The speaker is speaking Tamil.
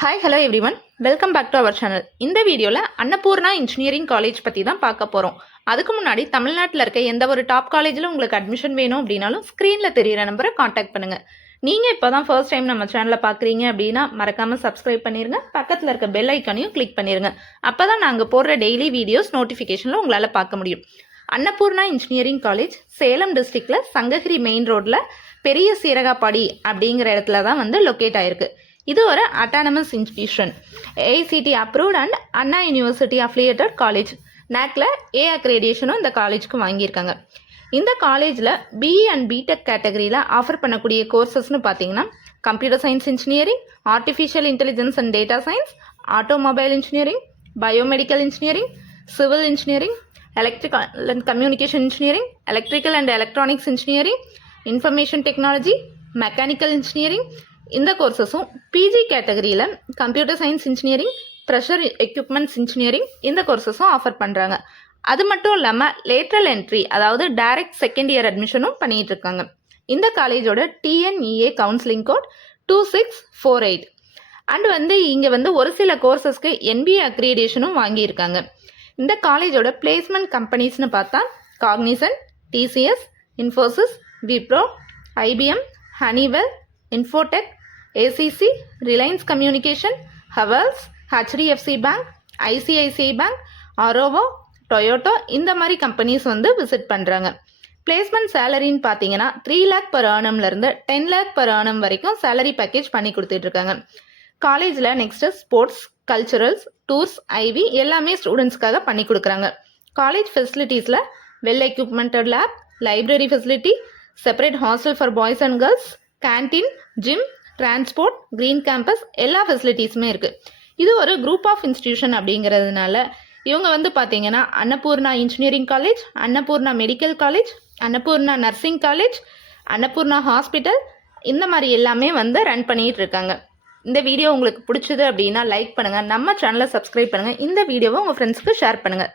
Hi hello everyone, welcome back to our channel. இந்த வீடியோவில் அன்னபூர்ணா இன்ஜினியரிங் காலேஜ் பற்றி தான் பார்க்க போகிறோம். அதுக்கு முன்னாடி தமிழ்நாட்டில் இருக்க எந்த ஒரு டாப் காலேஜில் உங்களுக்கு அட்மிஷன் வேணும் அப்படின்னாலும் ஸ்க்ரீனில் தெரிகிற நம்பரை காண்டாக்ட் பண்ணுங்கள். நீங்கள் இப்போ தான் ஃபர்ஸ்ட் டைம் நம்ம சேனலை பார்க்குறீங்க அப்படின்னா மறக்காமல் சப்ஸ்கிரைப் பண்ணிடுங்க. பக்கத்தில் இருக்க பெல் ஐக்கானையும் கிளிக் பண்ணிடுங்க. அப்போ தான் நாங்கள் போடுற டெய்லி வீடியோஸ் நோட்டிஃபிகேஷனில் உங்களால் பார்க்க முடியும். அன்னபூர்ணா இன்ஜினியரிங் காலேஜ் சேலம் டிஸ்ட்ரிக்டில் சங்ககிரி மெயின் ரோட்டில் பெரிய சீரகாப்பாடி அப்படிங்கிற இடத்துல தான் வந்து லொக்கேட் ஆகிருக்கு. இது ஒரு autonomous institution, AICTE approved and Anna university affiliated college. நாக்ல ஏ அக்ரெடிஷனும் இந்த காலேஜுக்கு வாங்கியிருக்காங்க. இந்த காலேஜில் பிஇ அண்ட் பிடெக் கேட்டகரியில் ஆஃபர் பண்ணக்கூடிய கோர்சஸ்னு பார்த்தீங்கன்னா computer science engineering, artificial intelligence and data science, automobile engineering, biomedical engineering, civil engineering, electrical and communication engineering, electrical and electronics engineering, information technology, mechanical engineering. இந்த கோர்சஸும் பிஜி கேட்டகரியில் computer science engineering, pressure equipments engineering இந்த கோர்சஸும் ஆஃபர் பண்ணுறாங்க. அது மட்டும் இல்லாமல் லேட்ரல் என்ட்ரி, அதாவது டைரக்ட் செகண்ட் இயர் அட்மிஷனும் பண்ணிகிட்டு இருக்காங்க. இந்த காலேஜோட டிஎன்இஏ கவுன்சிலிங் கோட் 2648. அண்ட் இங்கே ஒரு சில கோர்சஸ்க்கு என்பிஏ அக்ரிடேஷனும் வாங்கியிருக்காங்க. இந்த காலேஜோட பிளேஸ்மெண்ட் கம்பெனிஸ்னு பார்த்தா Cognizant, TCS, Infosys, Wipro, IBM, Honeywell, Infotech, ACC, Reliance communication, Havells, HDFC bank, ICICI bank, அரோவோ, டொயோட்டோ இந்த மாதிரி கம்பெனிஸ் விசிட் பண்ணுறாங்க. பிளேஸ்மெண்ட் சேலரின்னு பார்த்தீங்கன்னா 3 lakh per annumலேருந்து 10 lakh per annum வரைக்கும் சேலரி பேக்கேஜ் பண்ணி கொடுத்துட்ருக்காங்க. காலேஜில் next sports, culturals, tours, IV எல்லாமே ஸ்டூடெண்ட்ஸ்க்காக பண்ணி கொடுக்குறாங்க. காலேஜ் ஃபெசிலிட்டிஸில் well equipmented lab, library facility, separate hostel for boys and girls, canteen, gym, transport, green campus எல்லா ஃபெசிலிட்டிஸுமே இருக்குது. இது ஒரு குரூப் ஆஃப் இன்ஸ்டிடியூஷன் அப்படிங்கிறதுனால இவங்க பார்த்தீங்கன்னா Annapoorna engineering college, Annapoorna medical college, Annapoorna nursing college, Annapoorna hospital இந்த மாதிரி எல்லாமே ரன் பண்ணிகிட்டு இருக்காங்க. இந்த வீடியோ உங்களுக்கு பிடிச்சது அப்படின்னா லைக் பண்ணுங்கள், நம்ம சேனலை சப்ஸ்கிரைப் பண்ணுங்கள், இந்த வீடியோவை உங்கள் ஃப்ரெண்ட்ஸ்க்கு ஷேர் பண்ணுங்கள்.